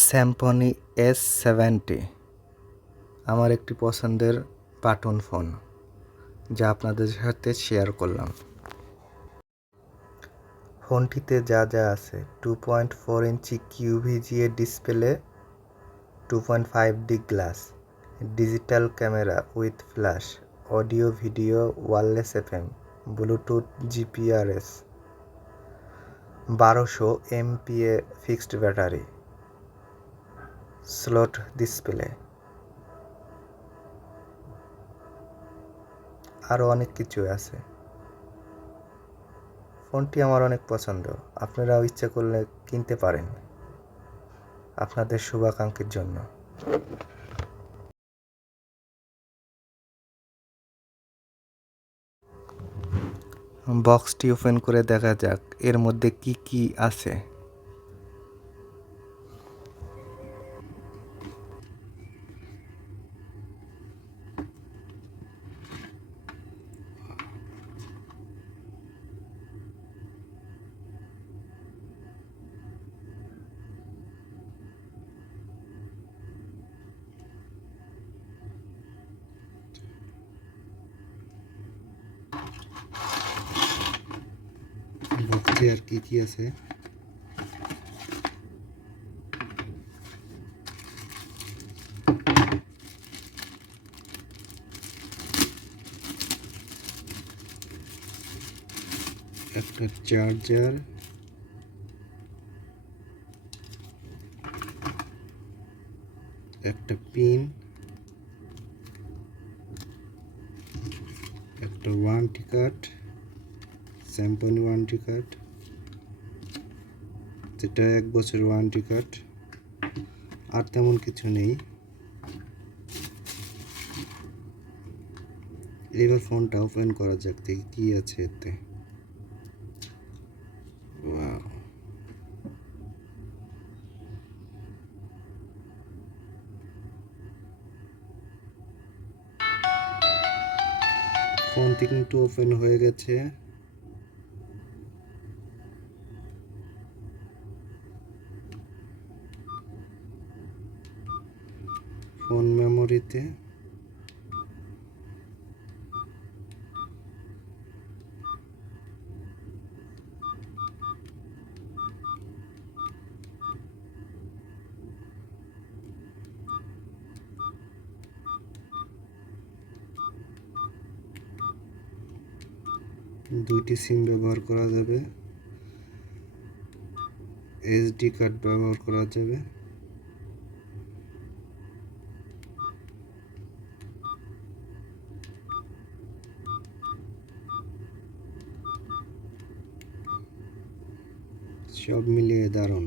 Samsung S seventy আমার একটি পছন্দের বাটন ফোন, যা আপনাদের সাথে শেয়ার করলাম। ফোনটিতে যা যা আছে two point four inch QVGA display two point five D glass digital camera with flash audio video wireless FM Bluetooth GPRS বারোশো MPA fixed battery slot display আরও অনেক কিছু আছে। ফোনটি আমার অনেক পছন্দ। আপনারাও ইচ্ছা করলে কিনতে পারেন। আপনাদের শুভাকাঙ্ক্ষীর জন্য। বক্সটি ওপেন করে দেখা যাক এর মধ্যে কি কি আছে। বক্সে আর কি কি আছে একটা চার্জার একটা পিন একটা ওয়ারেন্টি কার্ড স্যাম্পনি ওয়ারেন্টি কার্ড যেটা এক বছর ওয়ারেন্টি কার্ড আর তেমন কিছু নেই। এবার ফোনটা ওপেন করা যাক, দেখি কি আছে এতে। Wow. ফোনটি কিন্তু ওপেন হয়ে গেছে। ফোন মেমোরিতে? দুইটি সিম ব্যবহার করা যাবে। এসডি কার্ড ব্যবহার করা যাবে। সব মিলিয়ে দারুণ